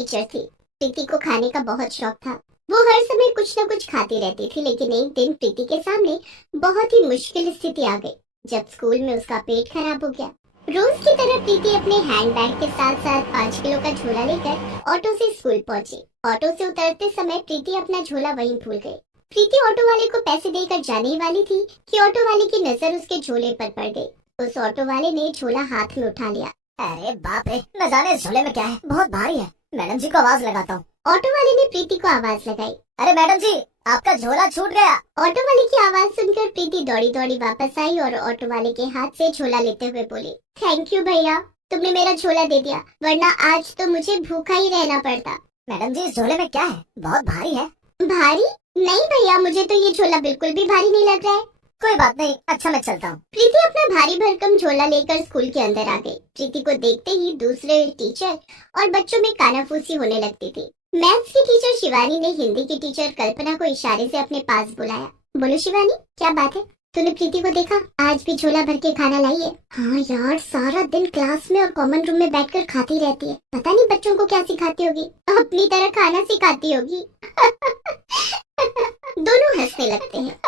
Teacher थी। प्रीति को खाने का बहुत शौक था। वो हर समय कुछ न कुछ खाती रहती थी, लेकिन एक दिन प्रीति के सामने बहुत ही मुश्किल स्थिति आ गई जब स्कूल में उसका पेट खराब हो गया। रोज की तरह प्रीति अपने हैंडबैग के साथ साथ 5 किलो का झोला लेकर ऑटो से स्कूल पहुंची। ऑटो से उतरते समय प्रीति अपना झोला वहीं भूल गई। प्रीति ऑटो वाले को पैसे देकर जाने ही वाली थी कि ऑटो वाले की नजर उसके झोले पर पड़ गई। उस ऑटो वाले ने झोला हाथ में उठा लिया। अरे बाप रे, न जाने इस झोले में क्या है, बहुत भारी है। मैडम जी को आवाज लगाता हूँ। ऑटो वाले ने प्रीति को आवाज लगाई। अरे मैडम जी, आपका झोला छूट गया। ऑटो वाले की आवाज सुनकर प्रीति दौड़ी दौड़ी वापस आई और ऑटो वाले के हाथ से झोला लेते हुए बोली, थैंक यू भैया, तुमने मेरा झोला दे दिया, वरना आज तो मुझे भूखा ही रहना पड़ता। मैडम जी, इस झोले में क्या है, बहुत भारी है। भारी? नहीं भैया, मुझे तो ये झोला बिल्कुल भी भारी नहीं लग रहा है। कोई बात नहीं, अच्छा मैं चलता हूँ। प्रीति अपना भारी भरकम झोला लेकर स्कूल के अंदर आ गई। प्रीति को देखते ही दूसरे टीचर और बच्चों में कानाफूसी होने लगती थी। मैथ्स की टीचर शिवानी ने हिंदी की टीचर कल्पना को इशारे से अपने पास बुलाया। बोलो शिवानी, क्या बात है? तूने प्रीति को देखा? आज भी झोला भर के खाना लाई है। हाँ यार, सारा दिन क्लास में और कॉमन रूम में बैठकर खाती रहती है। पता नहीं बच्चों को क्या सिखाती होगी, अपनी तरह खाना सिखाती होगी। दोनों हंसने लगते हैं।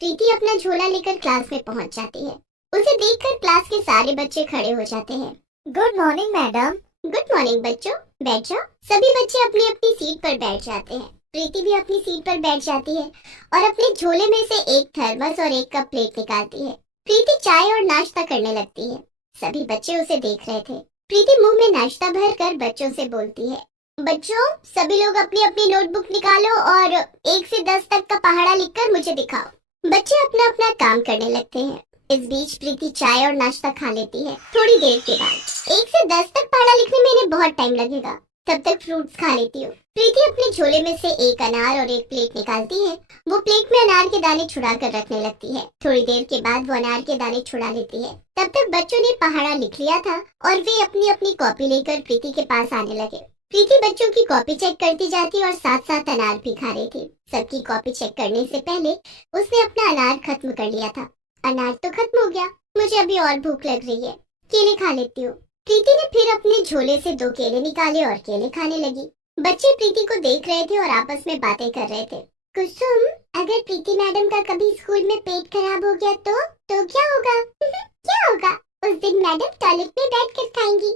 प्रीति अपना झोला लेकर क्लास में पहुंच जाती है। उसे देखकर क्लास के सारे बच्चे खड़े हो जाते हैं। Good morning madam. Good morning बच्चों, बैठ जाओ। सभी बच्चे अपनी अपनी सीट पर बैठ जाते हैं। प्रीति भी अपनी सीट पर बैठ जाती है और अपने झोले में से एक थर्मस और एक कप प्लेट निकालती है। प्रीति चाय और नाश्ता करने लगती है। सभी बच्चे उसे देख रहे थे। प्रीति मुंह में नाश्ता भरकर बच्चों से बोलती है, बच्चों सभी लोग अपनी अपनी नोटबुक निकालो और 1 से 10 तक का पहाड़ा लिखकर मुझे दिखाओ। बच्चे अपना अपना काम करने लगते हैं। इस बीच प्रीति चाय और नाश्ता खा लेती है। थोड़ी देर के बाद 1 से 10 तक पहाड़ा लिखने में इन्हें बहुत टाइम लगेगा, तब तक फ्रूट्स खा लेती हूँ। प्रीति अपने झोले में से एक अनार और एक प्लेट निकालती है। वो प्लेट में अनार के दाने छुड़ा कर रखने लगती है। थोड़ी देर के बाद वो अनार के दाने छुड़ा लेती है। तब तक बच्चों ने पहाड़ा लिख लिया था और वे अपनी अपनी कॉपी लेकर प्रीति के पास आने लगे। प्रीति बच्चों की कॉपी चेक करती जाती और साथ साथ अनार भी खा रही थी। सबकी कॉपी चेक करने से पहले उसने अपना अनार खत्म कर लिया था। अनार तो खत्म हो गया, मुझे अभी और भूख लग रही है, केले खा लेती हूँ। प्रीति ने फिर अपने झोले से 2 केले निकाले और केले खाने लगी। बच्चे प्रीति को देख रहे थे और आपस में बातें कर रहे थे। कुसुम, अगर प्रीति मैडम का कभी स्कूल में पेट खराब हो गया तो क्या होगा? क्या होगा? उस दिन मैडम टॉयलेट में बैठकर खाएंगी।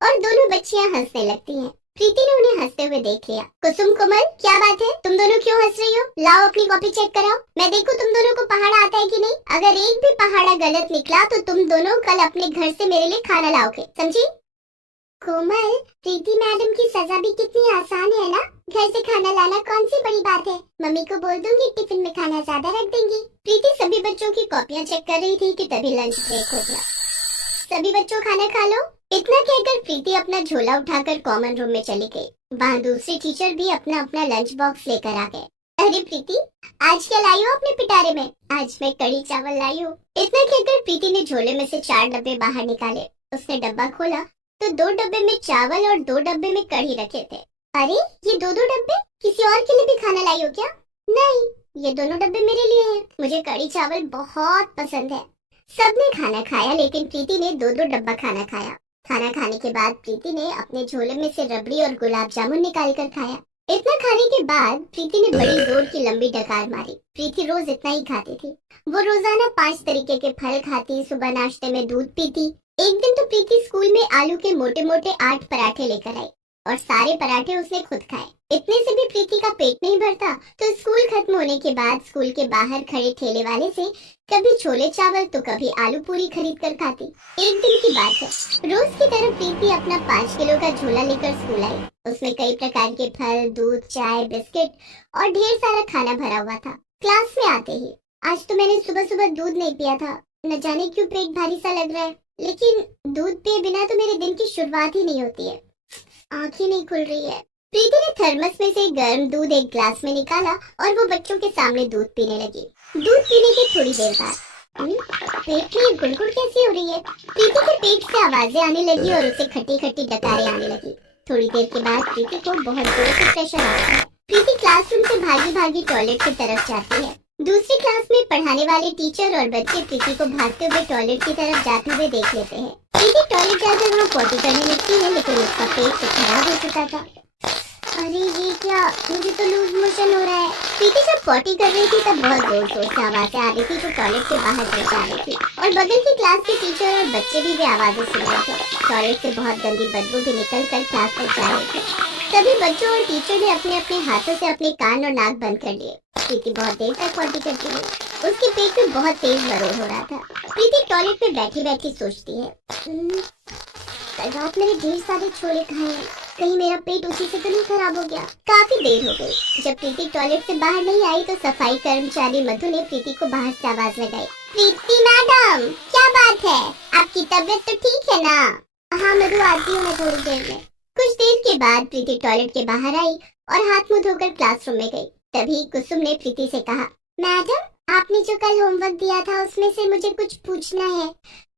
और दोनों बच्चियां हंसने लगती हैं। प्रीति ने उन्हें हंसते हुए देख लिया। कुसुम, कोमल, क्या बात है? तुम दोनों क्यों हंस रही हो? लाओ अपनी कॉपी चेक कराओ, मैं देखूं तुम दोनों को पहाड़ा आता है कि नहीं। अगर एक भी पहाड़ा गलत निकला तो तुम दोनों कल अपने घर से मेरे लिए खाना लाओगे, समझी? कोमल, प्रीति मैडम की सजा भी कितनी आसान है ना। घर से खाना लाना कौन सी बड़ी बात है। मम्मी को बोल दूंगी टिफिन में खाना ज्यादा रख देंगी। प्रीति सभी बच्चों की कॉपियाँ चेक कर रही थी कि तभी लंच ब्रेक हो गया। सभी बच्चों खाना खा लो। इतना कहकर प्रीति अपना झोला उठाकर कॉमन रूम में चली गई। वहाँ दूसरे टीचर भी अपना अपना लंच बॉक्स लेकर आ गए। अरे प्रीति, आज क्या लाई हो अपने पिटारे में? आज मैं कढ़ी चावल लाई हूँ। इतना कहकर प्रीति ने झोले में से 4 डब्बे बाहर निकाले। उसने डब्बा खोला तो 2 डब्बे में चावल और 2 डब्बे में कढ़ी रखे थे। अरे ये 2-2 डब्बे? किसी और के लिए भी खाना लाई हो क्या? नहीं, ये दोनों डब्बे मेरे लिए हैं। मुझे कढ़ी चावल बहुत पसंद है। सबने खाना खाया, लेकिन प्रीति ने 2-2 डब्बा खाना खाया। खाना खाने के बाद प्रीति ने अपने झोले में से रबड़ी और गुलाब जामुन निकाल कर खाया। इतना खाने के बाद प्रीति ने बड़ी जोर की लंबी डकार मारी। प्रीति रोज इतना ही खाती थी। वो रोजाना 5 तरीके के फल खाती, सुबह नाश्ते में दूध पीती। एक दिन तो प्रीति स्कूल में आलू के मोटे मोटे 8 पराठे लेकर आई और सारे पराठे उसने खुद खाए। इतने से भी प्रीति का पेट नहीं भरता तो स्कूल खत्म होने के बाद स्कूल के बाहर खड़े ठेले वाले से कभी छोले चावल तो कभी आलू पूरी खरीद कर खाती। एक दिन की बात है, रोज की तरह प्रीति अपना 5 किलो का झोला लेकर स्कूल आई। उसमें कई प्रकार के फल, दूध, चाय, बिस्किट और ढेर सारा खाना भरा हुआ था। क्लास में आते ही, आज तो मैंने सुबह सुबह दूध नहीं पिया था, न जाने क्यों पेट भारी सा लग रहा है। लेकिन दूध पिए बिना तो मेरे दिन की शुरुआत ही नहीं होती है। आंखें नहीं खुल रही है। प्रीति ने थर्मस में से गर्म दूध एक ग्लास में निकाला और वो बच्चों के सामने दूध पीने लगी। दूध पीने के थोड़ी देर बाद पेट में गुड़गुड़ कैसी हो रही है? प्रीति के पेट से आवाजें आने लगी और उसे खट्टी खट्टी डकारें आने लगी। थोड़ी देर के बाद प्रीति को बहुत जोर से प्रेशर आता है। प्रीति क्लासरूम से भागी भागी टॉयलेट की तरफ जाती है। दूसरी क्लास में पढ़ाने वाले टीचर और बच्चे प्रीति को भागते हुए टॉयलेट की तरफ जाते हुए देख लेते हैं। प्रीति टॉयलेट जाकर वहाँ पॉटी करने लगती है, लेकिन उसका पेट तो खराब हो चुका था। अरे ये क्या, मुझे तो लूज मोशन हो रहा है। प्रीति जब पॉटी कर रही थी तब बहुत जोर जोर से आवाजें आ रही थी जो टॉयलेट के बाहर से आ रही थी, और बगल की क्लास के टीचर और बच्चे भी आवाजें सुन रहे थे। टॉयलेट से बहुत गंदी बदबू भी निकल कर क्लास तक जा रही थी। सभी बच्चों और टीचर ने अपने अपने हाथों से अपने कान और नाक बंद कर लिए। प्रीति बहुत देर तक पॉटी करती रही। उसके पेट में बहुत तेज मरोड़ हो रहा था। प्रीति टॉयलेट में बैठी बैठी सोचती है, कल रात मैंने ढेर सारे छोले खाए हैं, कहीं मेरा पेट उसी से तो नहीं खराब हो गया। काफी देर हो गई। जब प्रीति टॉयलेट से बाहर नहीं आई तो सफाई कर्मचारी मधु ने प्रीति को बाहर से आवाज लगाई, प्रीति मैडम, क्या बात है, आपकी तबीयत तो ठीक है ना? हाँ मधु, आती हूँ मैं थोड़ी देर में। कुछ देर के बाद प्रीति टॉयलेट के बाहर आई और हाथ मुंह धोकर क्लासरूम में गई। तभी कुसुम ने प्रीति से कहा, मैडम, आपने जो कल होमवर्क दिया था उसमें से मुझे कुछ पूछना है।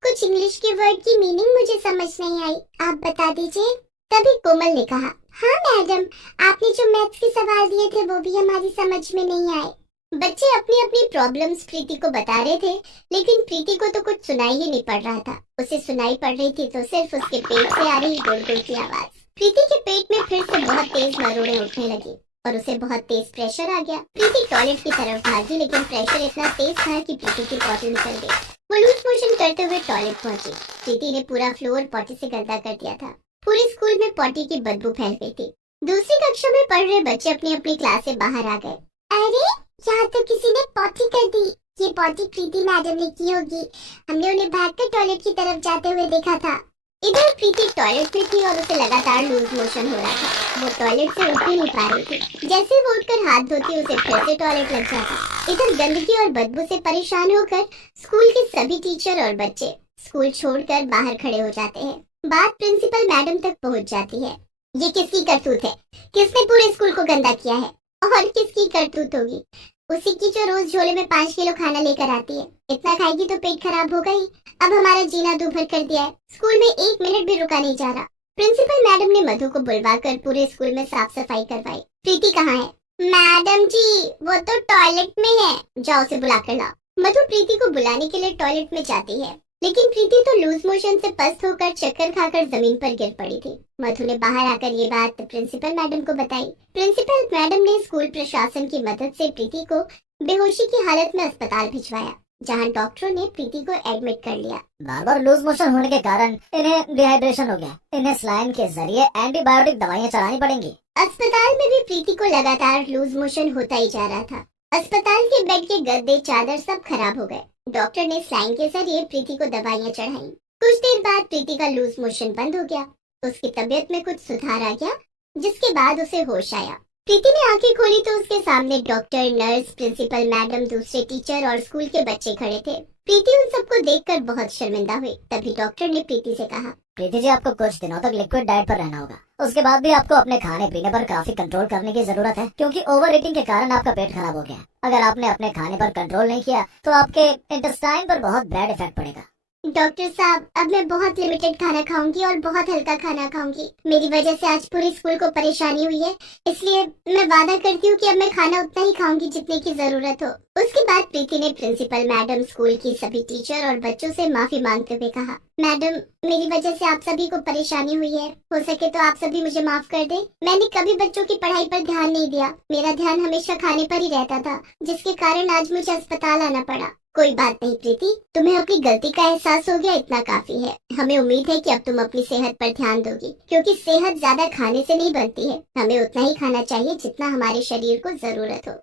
कुछ इंग्लिश के वर्ड की मीनिंग मुझे समझ नहीं आई, आप बता दीजिए। तभी कोमल ने कहा, हाँ मैडम, आपने जो मैथ्स के सवाल दिए थे वो भी हमारी समझ में नहीं आए। बच्चे अपनी अपनी प्रॉब्लम्स प्रीति को बता रहे थे, लेकिन प्रीति को तो कुछ सुनाई ही नहीं पड़ रहा था। उसे सुनाई पड़ रही थी तो सिर्फ उसके पेट से आ रही गुड़ गुड़ की आवाज। प्रीति के पेट में फिर से बहुत तेज मरोड़े उठने लगी और उसे बहुत तेज प्रेशर आ गया। प्रीति टॉयलेट की तरफ भागी, लेकिन प्रेशर इतना तेज था कि प्रीति की पॉटी निकल गई। वो लूज मोशन करते हुए टॉयलेट पहुंची। प्रीति ने पूरा फ्लोर पॉटी से गंदा कर दिया था। पूरे स्कूल में पॉटी की बदबू फैल गई थी। दूसरी कक्षा में पढ़ रहे बच्चे अपनी अपनी क्लास से बाहर आ गए। अरे, यहाँ तो किसी ने पॉटी कर दी। ये पॉटी प्रीति मैडम ने की होगी। हमने उन्हें भागकर टॉयलेट की तरफ जाते हुए देखा था। इधर प्रीति टॉयलेट में थी और उसे लगातार लूज मोशन हो रहा था। वो टॉयलेट से उठ ही नहीं पा रही थी। जैसे ही वो उठकर हाथ धोती उसे फिर से टॉयलेट लग जाता। इधर गंदगी और बदबू से परेशान होकर स्कूल के सभी टीचर और बच्चे स्कूल छोड़कर बाहर खड़े हो जाते हैं। बात प्रिंसिपल मैडम तक पहुंच जाती है। ये किसकी करतूत है? किसने पूरे स्कूल को गंदा किया है? और किसकी करतूत होगी? उसी की जो रोज झोले में 5 किलो खाना लेकर आती है। इतना खाएगी तो पेट खराब होगा ही। अब हमारा जीना दूभर कर दिया है। स्कूल में 1 मिनट भी रुका नहीं जा रहा। प्रिंसिपल मैडम ने मधु को बुलवाकर पूरे स्कूल में साफ सफाई करवाई। प्रीति कहाँ है? मैडम जी, वो तो टॉयलेट में है, जाओ उसे बुला कर लाओ। मधु प्रीति को बुलाने के लिए टॉयलेट में जाती है, लेकिन प्रीति तो लूज मोशन से पस्त होकर चक्कर खाकर जमीन पर गिर पड़ी थी। मधु ने बाहर आकर ये बात प्रिंसिपल मैडम को बताई। प्रिंसिपल मैडम ने स्कूल प्रशासन की मदद से प्रीति को बेहोशी की हालत में अस्पताल भिजवाया, जहां डॉक्टरों ने प्रीति को एडमिट कर लिया। बार बार लूज मोशन होने के कारण इन्हें डिहाइड्रेशन हो गया। इन्हें सलाइन के जरिए एंटीबायोटिक दवाइयाँ चढ़ानी पड़ेंगी। अस्पताल में भी प्रीति को लगातार लूज मोशन होता ही जा रहा था। अस्पताल के बेड के गद्दे, चादर सब खराब हो गए। डॉक्टर ने सलाइन के जरिए प्रीति को दवाइयाँ चढ़ाई। कुछ देर बाद प्रीति का लूज मोशन बंद हो गया। उसकी तबीयत में कुछ सुधार आ गया, जिसके बाद उसे होश आया। प्रीति ने आंखें खोली तो उसके सामने डॉक्टर, नर्स, प्रिंसिपल मैडम, दूसरे टीचर और स्कूल के बच्चे खड़े थे। प्रीति उन सबको देखकर बहुत शर्मिंदा हुई। तभी डॉक्टर ने प्रीति से कहा, प्रीति जी, आपको कुछ दिनों तक लिक्विड डाइट पर रहना होगा। उसके बाद भी आपको अपने खाने पीने पर काफी कंट्रोल करने की जरूरत है, क्योंकि ओवर ईटिंग के कारण आपका पेट खराब हो गया। अगर आपने अपने खाने पर कंट्रोल नहीं किया तो आपके इंटेस्टाइन पर बहुत बैड इफेक्ट पड़ेगा। डॉक्टर साहब, अब मैं बहुत लिमिटेड खाना खाऊंगी और बहुत हल्का खाना खाऊंगी। मेरी वजह से आज पूरे स्कूल को परेशानी हुई है, इसलिए मैं वादा करती हूँ कि अब मैं खाना उतना ही खाऊंगी जितने की जरूरत हो। उसके बाद प्रीति ने प्रिंसिपल मैडम, स्कूल की सभी टीचर और बच्चों से माफी मांगते हुए कहा, मैडम, मेरी वजह से आप सभी को परेशानी हुई है। हो सके तो आप सभी मुझे माफ कर दें। मैंने कभी बच्चों की पढ़ाई पर ध्यान नहीं दिया। मेरा ध्यान हमेशा खाने पर ही रहता था, जिसके कारण आज मुझे अस्पताल आना पड़ा। कोई बात नहीं प्रीति, तुम्हें अपनी गलती का एहसास हो गया, इतना काफी है। हमें उम्मीद है कि अब तुम अपनी सेहत पर ध्यान दोगी, क्योंकि सेहत ज्यादा खाने से नहीं बनती है। हमें उतना ही खाना चाहिए जितना हमारे शरीर को जरूरत हो।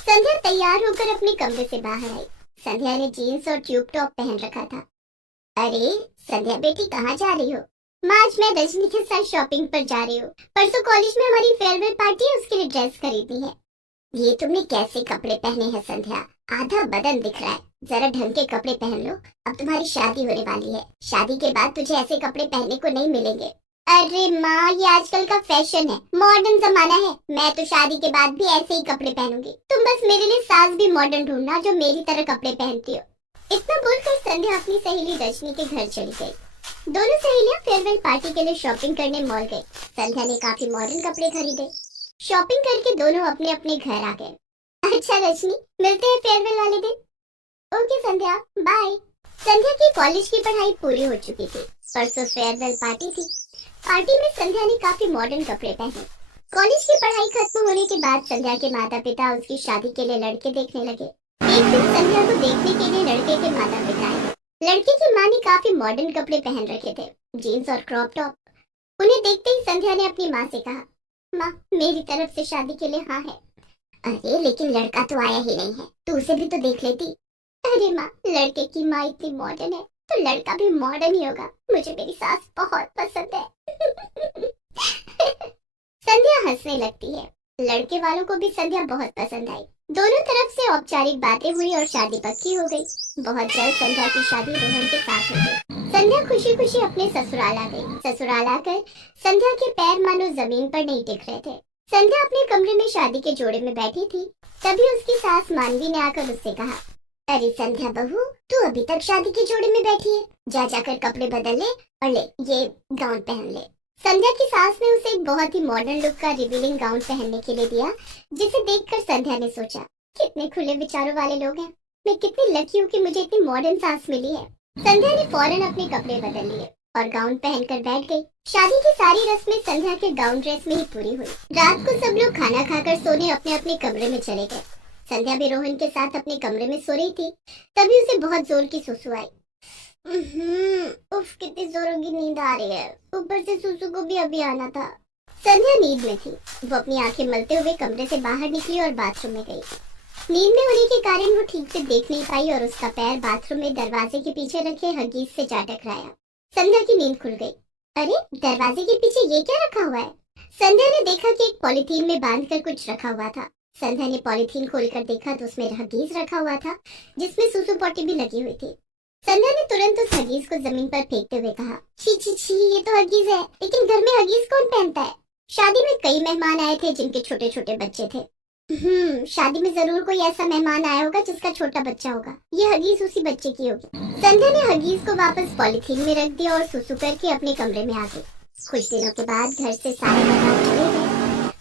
संध्या तैयार होकर अपने कमरे से बाहर आई। संध्या ने जीन्स और ट्यूब टॉप पहन रखा था। अरे संध्या बेटी, कहाँ जा रही हो? माँ, आज मैं रजनी के साथ शॉपिंग पर जा रही हूँ। परसों कॉलेज में हमारी फेयरवेल पार्टी है, उसके लिए ड्रेस खरीदनी है। ये तुमने कैसे कपड़े पहने हैं संध्या? आधा बदन दिख रहा है। जरा ढंग के कपड़े पहन लो, अब तुम्हारी शादी होने वाली है। शादी के बाद तुझे ऐसे कपड़े पहनने को नहीं मिलेंगे। अरे माँ, ये आजकल का फैशन है, मॉडर्न जमाना है। मैं तो शादी के बाद भी ऐसे ही कपड़े पहनूंगी। तुम बस मेरे लिए सास भी मॉडर्न ढूंढना जो मेरी तरह कपड़े पहनती हो। इतना बोलकर संध्या अपनी सहेली रजनी के घर चली गई। दोनों सहेलियां फेयरवेल पार्टी के लिए शॉपिंग करने मॉल गई। संध्या ने काफी मॉडर्न कपड़े खरीदे। शॉपिंग करके दोनों अपने अपने घर आ गए। अच्छा रजनी, मिलते हैं फेयरवेल वाले दिन। ओके संध्या, बाय। संध्या की कॉलेज की पढ़ाई पूरी हो चुकी थी। परसों फेयरवेल पार्टी थी। पार्टी में संध्या ने काफी मॉडर्न कपड़े पहने। कॉलेज की पढ़ाई खत्म होने के बाद संध्या के माता पिता उसकी शादी के लिए लड़के देखने लगे। एक दिन संध्या को देखने के लिए लड़के के माता पिता आए। लड़के की माँ ने काफी मॉडर्न कपड़े पहन रखे थे, जीन्स और क्रॉप टॉप। उन्हें देखते ही संध्या ने अपनी माँ से कहा, माँ मेरी तरफ से शादी के लिए हाँ है। अरे लेकिन लड़का तो आया ही नहीं है, तू उसे भी तो देख लेती। अरे माँ, लड़के की माँ इतनी मॉडर्न है तो लड़का भी मॉडर्न ही होगा। मुझे मेरी सास बहुत पसंद है। संध्या हंसने लगती है। लड़के वालों को भी संध्या बहुत पसंद आई। दोनों तरफ से औपचारिक बातें हुई और शादी पक्की हो गई। बहुत जल्द संध्या की शादी रोहन के साथ हो गई। संध्या खुशी खुशी अपने ससुराल आ गई। ससुराल आकर संध्या के पैर मानो जमीन पर नहीं टिक रहे थे। संध्या अपने कमरे में शादी के जोड़े में बैठी थी। तभी उसकी सास मानवी ने आकर उससे कहा, अरे संध्या बहू, तू अभी तक शादी के जोड़े में बैठी है, जा जाकर कपड़े बदल ले और ले ये गाउन पहन ले। संध्या की सास ने उसे एक बहुत ही मॉडर्न लुक का रिवीलिंग गाउन पहनने के लिए दिया, जिसे देखकर संध्या ने सोचा, कितने खुले विचारों वाले लोग हैं। मैं कितनी लकी हूँ कि मुझे इतनी मॉडर्न सास मिली है। संध्या ने फौरन अपने कपड़े बदल लिए और गाउन पहनकर बैठ गई। शादी की सारी रस्में संध्या के गाउन ड्रेस में ही पूरी हुई। रात को सब लोग खाना खाकर सोने अपने अपने कमरे में चले गए। संध्या भी रोहन के साथ अपने कमरे में सो रही थी। तभी उसे बहुत जोर की सुसु आई। उफ, कितनी जोरों की नींद आ रही है। ऊपर से सुसु को भी अभी आना था। संध्या नींद में थी। वो अपनी आंखें मलते हुए कमरे से बाहर निकली और बाथरूम में गई। नींद में होने के कारण वो ठीक से देख नहीं पाई और उसका पैर बाथरूम में दरवाजे के पीछे रखे हगीज से जा टकराया। संध्या की नींद खुल गई। अरे, दरवाजे के पीछे ये क्या रखा हुआ है? संध्या ने देखा कि एक पॉलिथीन में बांधकर कुछ रखा हुआ था। संध्या ने पॉलिथीन खोलकर देखा तो उसमें हगीज रखा हुआ था, जिसमें सुसु पॉटी भी लगी हुई थी। संध्या ने तुरंत उस हगीज को जमीन पर फेंकते हुए कहा, छी छी छी, ये तो हगीज है। लेकिन घर में हगीज कौन पहनता है? शादी में कई मेहमान आए थे जिनके छोटे छोटे बच्चे थे। शादी में जरूर कोई ऐसा मेहमान आया होगा जिसका छोटा बच्चा होगा। ये हगीज उसी बच्चे की होगी। संध्या ने हगीज को वापस पॉलिथीन में रख दिया और सुसु करके अपने कमरे में आ गई। कुछ दिनों के बाद घर से सारे मेहमान चले गए।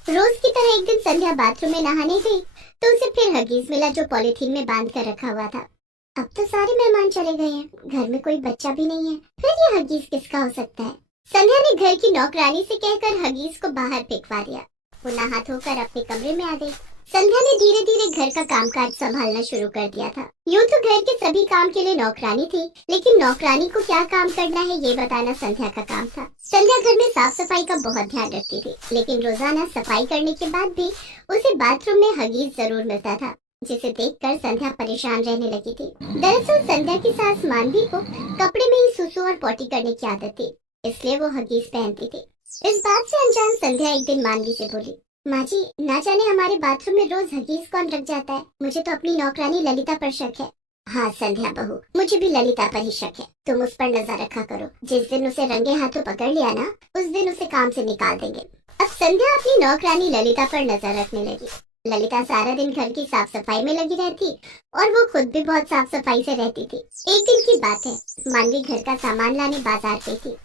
रोज की तरह एक दिन संध्या बाथरूम में नहाने गई तो उसे फिर हगीज मिला, जो पॉलिथीन में बांध कर रखा हुआ था। अब तो सारे मेहमान चले गए हैं, घर में कोई बच्चा भी नहीं है, फिर ये हगीज किसका हो सकता है? संध्या ने घर की नौकरानी से कहकर हगीज को बाहर फेंकवा दिया। वो नहा धोकर अपने कमरे में आ गई। संध्या ने धीरे धीरे घर का कामकाज संभालना शुरू कर दिया था। यूं तो घर के सभी काम के लिए नौकरानी थी, लेकिन नौकरानी को क्या काम करना है ये बताना संध्या का काम था। संध्या घर में साफ सफाई का बहुत ध्यान रखती थी, लेकिन रोजाना सफाई करने के बाद भी उसे बाथरूम में हगीज जरूर मिलता था, जिसे देखकर संध्या परेशान रहने लगी थी। दरअसल संध्या की सास मानवी को कपड़े में ही सुसु और पॉटी करने की आदत थी, इसलिए वो हगीज पहनती थी। इस बात से अनजान संध्या एक दिन मानवी से बोली, माँ जी, ना जाने हमारे बाथरूम में रोज हगीज कौन रख जाता है। मुझे तो अपनी नौकरानी ललिता पर शक है। हाँ संध्या बहू, मुझे भी ललिता पर ही शक है। तुम उस पर नजर रखा करो। जिस दिन उसे रंगे हाथों पकड़ लिया ना, उस दिन उसे काम से निकाल देंगे। अब संध्या अपनी नौकरानी ललिता पर नजर रखने लगी। ललिता सारा दिन घर की साफ सफाई में लगी रहती और वो खुद भी बहुत साफ सफाई से रहती थी। एक दिन की बात है, मानवी घर का सामान लाने बाजार गई थी।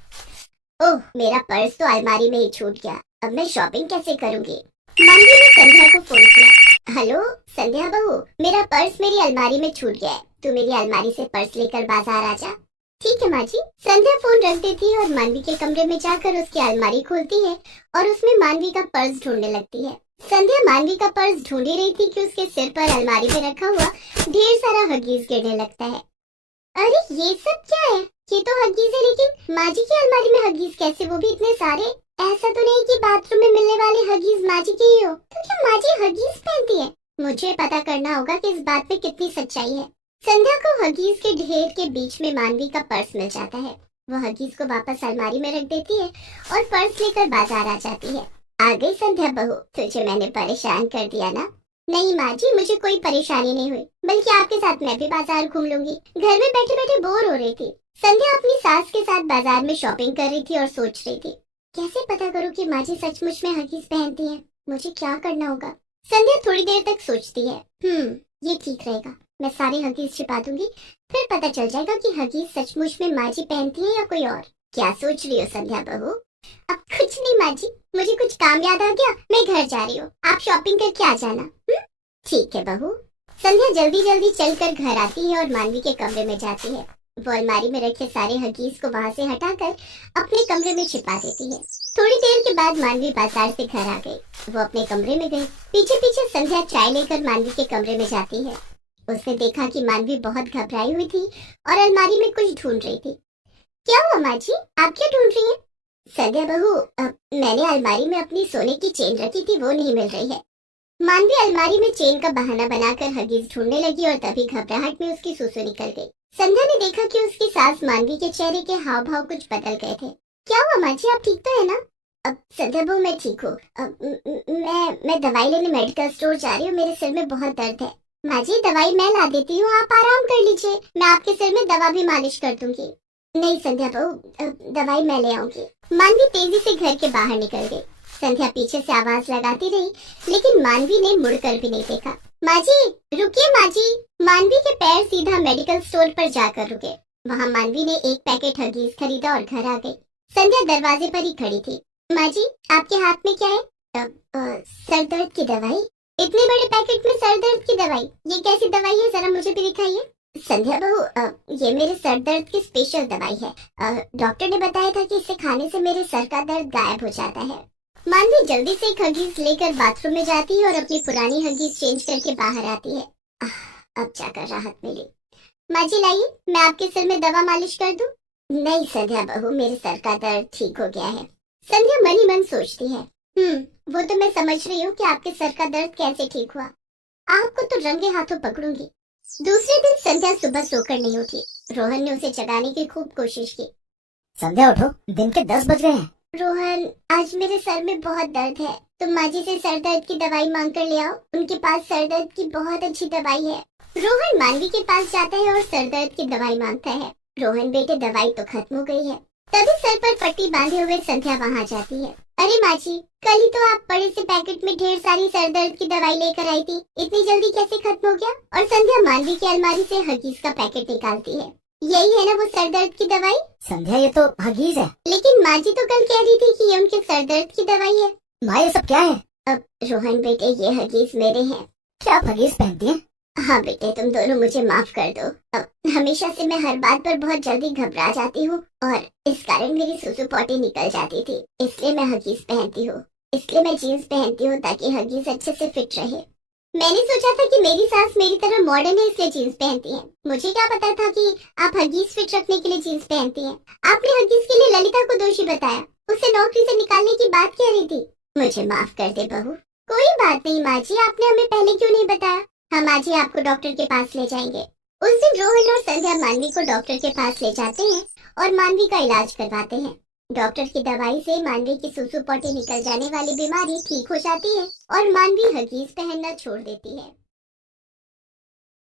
ओह, मेरा पर्स तो अलमारी में ही छूट गया। अब मैं शॉपिंग कैसे करूंगी? मानवी ने संध्या को फोन किया। हेलो संध्या बहू, मेरा पर्स मेरी अलमारी में छूट गया है। तू मेरी अलमारी से पर्स लेकर बाजार आ जा। ठीक है माँ जी। संध्या फोन रख देती है और मानवी के कमरे में जाकर उसकी अलमारी खोलती है और उसमें मानवी का पर्स ढूंढने लगती है। संध्या मानवी का पर्स ढूंढ ही रही थी कि उसके सिर पर अलमारी में रखा हुआ ढेर सारा हगीज गिरने लगता है। अरे ये सब क्या है? ये तो हगीज है, लेकिन माँ जी की अलमारी में हगीज कैसे, वो भी इतने सारे? ऐसा तो नहीं कि बाथरूम में मिलने वाले हगीज माँ जी की ही हो। तो क्या माँ जी हगीज पहनती है? मुझे पता करना होगा कि इस बात में कितनी सच्चाई है। संध्या को हगीज के ढेर के बीच में मानवी का पर्स मिल जाता है। वो हगीज को वापस अलमारी में रख देती है और पर्स लेकर बाजार आ जाती है। आ गई संध्या बहू, तुझे मैंने परेशान कर दिया ना? नहीं माँ जी, मुझे कोई परेशानी नहीं हुई, बल्कि आपके साथ मैं भी बाजार घूम लूंगी। घर में बैठे बैठे बोर हो रही थी। संध्या अपनी सास के साथ बाजार में शॉपिंग कर रही थी और सोच रही थी, कैसे पता करूँ कि माँ जी सचमुच में हगीज पहनती है? मुझे क्या करना होगा? संध्या थोड़ी देर तक सोचती है। ये ठीक रहेगा, मैं सारे हगीज छिपा दूंगी, फिर पता चल जाएगा कि हगीज सचमुच में माँ जी पहनती है या कोई और। क्या सोच रही हो संध्या बहू? अब कुछ नहीं माँ जी, मुझे कुछ काम याद आ गया, मैं घर जा रही हूँ, आप शॉपिंग करके आ जाना। ठीक है बहू। संध्या जल्दी जल्दी चलकर घर आती है और मानवी के कमरे में जाती है। वो अलमारी में रखे सारे हगीज को वहाँ से हटाकर अपने कमरे में छिपा देती है। थोड़ी देर के बाद मानवी बाजार से घर आ गई। वो अपने कमरे में गई। पीछे पीछे संध्या चाय लेकर मानवी के कमरे में जाती है। उसने देखा कि मानवी बहुत घबराई हुई थी और अलमारी में कुछ ढूंढ रही थी। क्या हुआ माँ जी, आप क्या ढूंढ रही हैं? संध्या बहू, मैंने अलमारी में अपनी सोने की चेन रखी थी, वो नहीं मिल रही है। मानवी अलमारी में चेन का बहाना बनाकर हगीज ढूंढने लगी और तभी घबराहट में उसकी सुसु निकल गई। संध्या ने देखा कि उसकी सास मानवी के चेहरे के हाव भाव कुछ बदल गए थे। क्या हुआ माँ जी, आप ठीक तो है ना? अब संध्या बहू, मैं ठीक हूँ। मैं दवाई लेने मेडिकल स्टोर जा रही हूँ, मेरे सिर में बहुत दर्द है। माँ जी, दवाई मैं ला देती हूँ, आप आराम कर लीजिए, मैं आपके सिर में दवा भी मालिश कर दूंगी। नहीं संध्या बहू, दवाई मैं ले आऊंगी। मानवी तेजी से घर के बाहर निकल गई। संध्या पीछे से आवाज लगाती रही, लेकिन मानवी ने मुड़कर भी नहीं देखा। माँ जी, रुकिए माँ जी। मानवी के पैर सीधा मेडिकल स्टोर पर जाकर रुके। वहाँ मानवी ने एक पैकेट हगीज खरीदा और घर आ गई। संध्या दरवाजे पर ही खड़ी थी। माँ जी, आपके हाथ में क्या है? सर दर्द की दवाई। इतने बड़े पैकेट में सर दर्द की दवाई, ये कैसी दवाई है, जरा मुझे भी दिखाइए। संध्या बहू, ये मेरे सर दर्द की स्पेशल दवाई है। डॉक्टर ने बताया था कि इसे खाने से मेरे सर का दर्द गायब हो जाता है। मानवी जल्दी से एक हगीज लेकर बाथरूम में जाती है और अपनी पुरानी हगीज चेंज करके बाहर आती है। अब जाकर राहत मिली। माँ जी लाइए, मैं आपके सिर में दवा मालिश कर दूं? नहीं संध्या बहू, मेरे सर का दर्द ठीक हो गया है। संध्या मन ही मन सोचती है, वो तो मैं समझ रही हूँ कि आपके सर का दर्द कैसे ठीक हुआ। आपको तो रंगे हाथों पकड़ूंगी। दूसरे दिन संध्या सुबह सोकर नहीं उठी। रोहन ने उसे जगाने की खूब कोशिश की। संध्या उठो, दिन के 10 बज गए हैं। रोहन, आज मेरे सर में बहुत दर्द है, तुम माँ जी से सर दर्द की दवाई मांग कर ले आओ, उनके पास सर दर्द की बहुत अच्छी दवाई है। रोहन मानवी के पास जाता है और सर दर्द की दवाई मांगता है। रोहन बेटे, दवाई तो खत्म हो गई है। तभी सर पर पट्टी बांधे हुए संध्या वहाँ जाती है। अरे माँ जी, कल ही तो आप बड़े से पैकेट में ढेर सारी सर दर्द की दवाई लेकर आई थी, इतनी जल्दी कैसे खत्म हो गया? और संध्या मानवी की अलमारी से हगीज का पैकेट निकालती है। यही है ना वो सर दर्द की दवाई? संध्या, ये तो हगीज है। लेकिन माँ जी तो कल कह रही थी कि ये उनके सर दर्द की दवाई है। माँ, ये सब क्या है? अब रोहन बेटे, ये हगीज मेरे हैं। क्या आप हगीज पहनती हैं? हाँ बेटे, तुम दोनों मुझे माफ कर दो। अब हमेशा से मैं हर बात पर बहुत जल्दी घबरा जाती हूँ और इस कारण मेरी सुसु पॉटी निकल जाती थी, इसलिए मैं हगीज पहनती हूँ। इसलिए मैं जीन्स पहनती हूँ ताकि हगीज अच्छे से फिट रहे। मैंने सोचा था कि मेरी सास मेरी तरह मॉडर्न है इसलिए जीन्स पहनती है। मुझे क्या पता था कि आप हगीज फिट रखने के लिए जीन्स पहनती हैं। आपने हगीज के लिए ललिता को दोषी बताया, उसे नौकरी से निकालने की बात कह रही थी। मुझे माफ कर दे बहू। कोई बात नहीं माँ जी, आपने हमें पहले क्यों नहीं बताया? हम आज ही आपको डॉक्टर के पास ले जाएंगे। उस दिन रोहन और संध्या मानवी को डॉक्टर के पास ले जाते हैं और मानवी का इलाज करवाते हैं। डॉक्टर की दवाई से मानवी की सुसु पॉटी निकल जाने वाली बीमारी ठीक हो जाती है और मानवी हगीज पहनना छोड़ देती है।